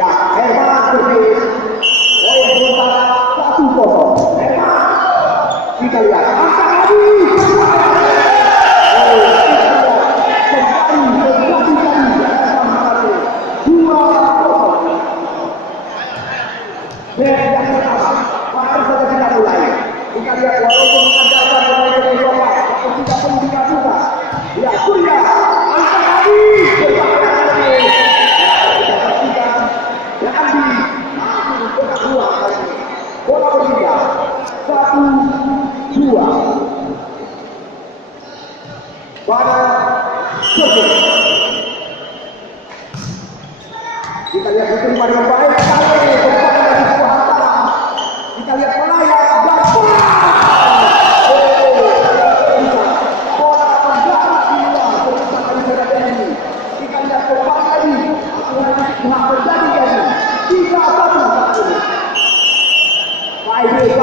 Ya, Herman Kurtis. Poin sementara 1-0. Herman. Kita lihat angka lagi. Kita lihat walaupun mengandalkan pemain dari Eropa, tapi tidak perlu dikatakan. Ya, Surya, angka lagi. Kita pastikan, ya Andi, masih bola dua kali ini. Bola bertiga, 1-2. Pada Surya. Kita lihat diterima dengan baik sekali. Kita lihat pelayar dan bola mendarat di luar bersama dengan ini. Kita lihat kembali lagi telah terjadi 3-1. Baik.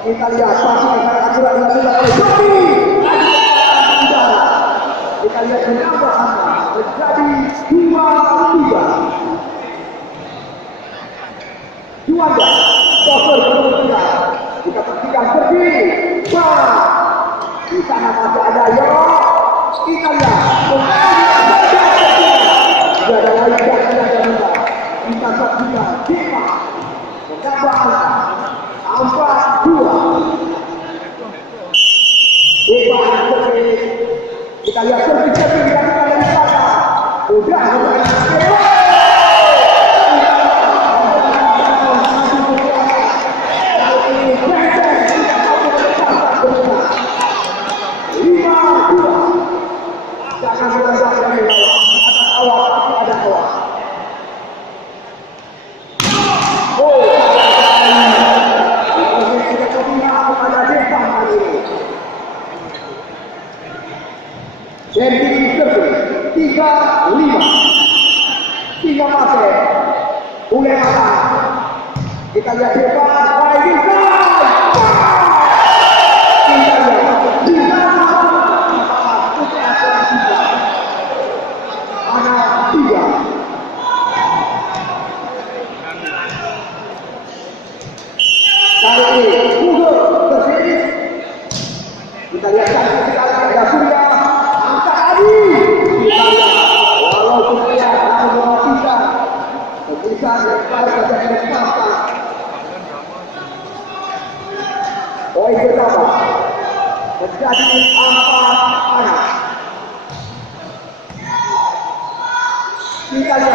Kita lihat pasti akan akurat dilakukan oleh Jody. Kita lihat menambah angka menjadi 2-3. Juanda, Koper kemudian kita pastikan pergi. Di sana masih ada Yo. Kita lihat tidak ada lagi yang ada muda. Kita saksikan Jima menambah angka 4-2. Bebas pergi. Kita lihat pergi dilakukan dari sana. Udah kita lihat depan, baik kita lihat ada Surya, angkat Adi. Kita lihat walaupun dia mengatakan keputusan yang baik saja dilepaskan. Poin pertama menjadi 4-4. Kita lihat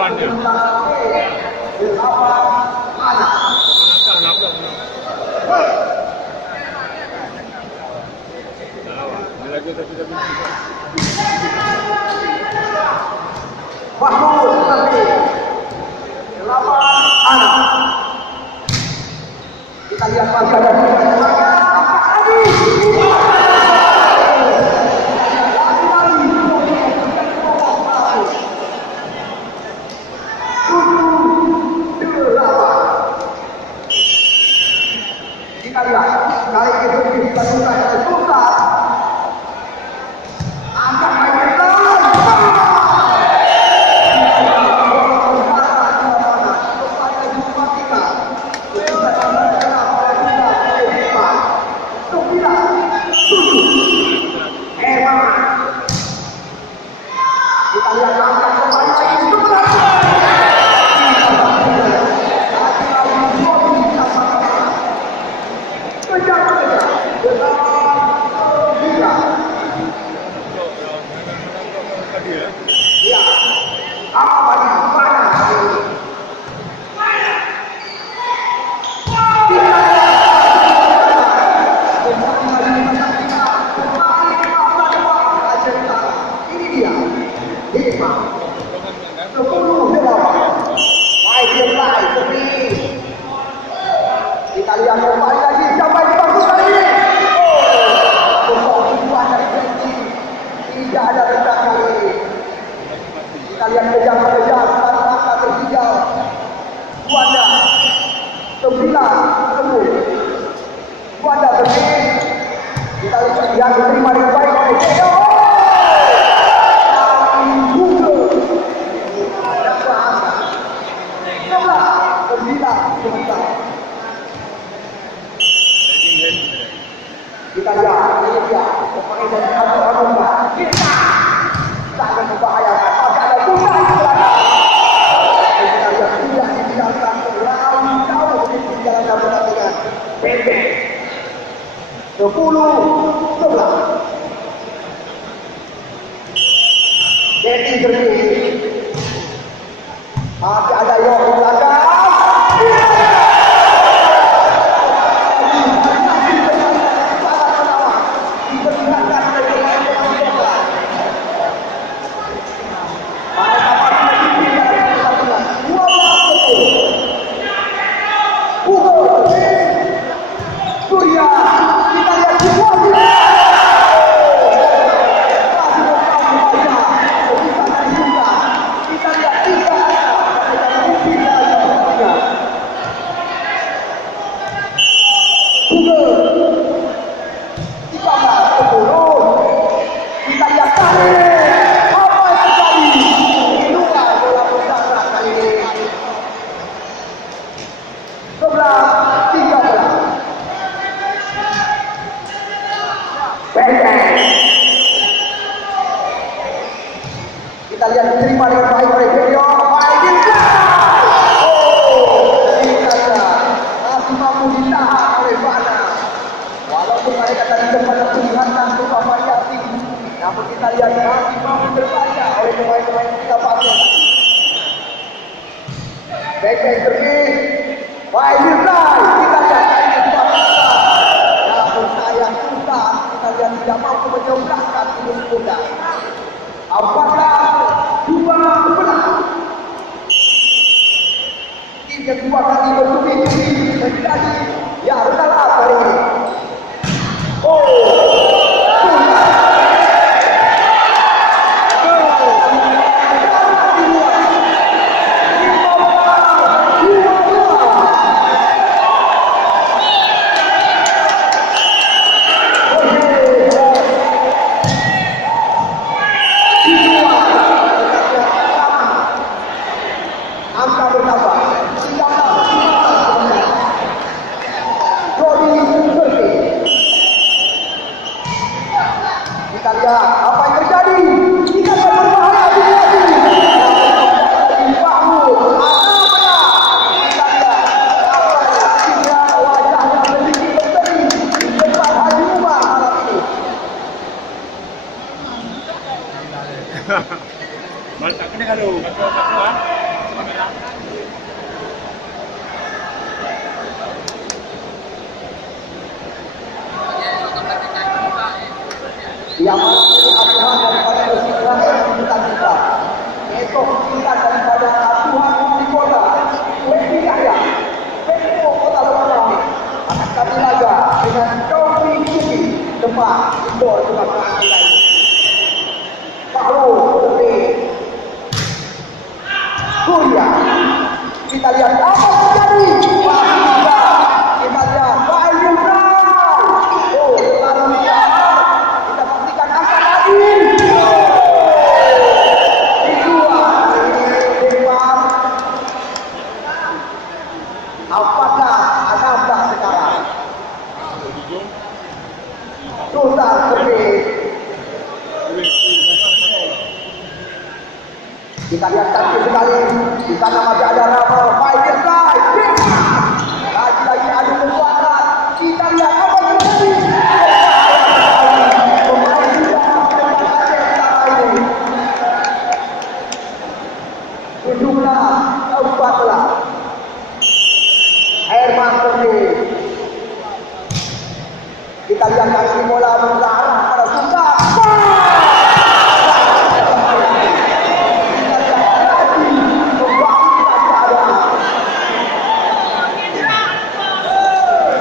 Wahyu menambah 7-4. Kita lihat 9 sembuh. Wanda berdiri. Kita lihat yang diterima dengan baik oleh Jero. Kita lihat, ini dia pemain dari Abu-Abu kita sangat membahayakan. Masih ada Bukan di belakang. Kita lihat sudah dibiarkan terlalu jauh di jalan pertandingan. Pendek 10-11. Jadi berdiri. Masih ada Yok di belakang. Kita lihat diterima dengan baik oleh Jero. Masih mampu ditahan oleh Bana. Walaupun mereka tadi sempat kelihatan berupa variasi, namun kita lihat masih mampu terbaca oleh pemain-pemain kita pakai. Baik pergi. Baik Yusai. Kita lihat ini sudah besar. Namun sayang susah. Kita lihat tidak mampu menjauhkan ini mudah. Apakah 12 tim yang 2 kali bertubi-tubi menjadi ya benar kali ini. Kita lihat apa yang terjadi. Kita akan berbahaya di sini. Bahu, kita lihat apa yang wajahnya memiliki berseri di depan Haji Umar malam ini. Mantap kena kalau yang malam ini atuhan daripada kesimpulan yang kita. Esok kita daripada atuhan di kota. Webi Yahya. Webi kota Lombok. Akan kami laga dengan Taufik Suki. Depan Indor juga mengambil. Baru lebih. Surya. Kita lihat apa terjadi. Kita lihat Bayu Yusra. Oh, terlalu kita pastikan angka tadi. Apakah Anambas sekarang? Sultan Pergi. Kita lihat cantik sekali. Di sana masih ada Ramal. Fighter side. Lagi-lagi adu kekuatan. Kita lihat apa yang terjadi. Air Mas Pergi. Kita lihat kaki bola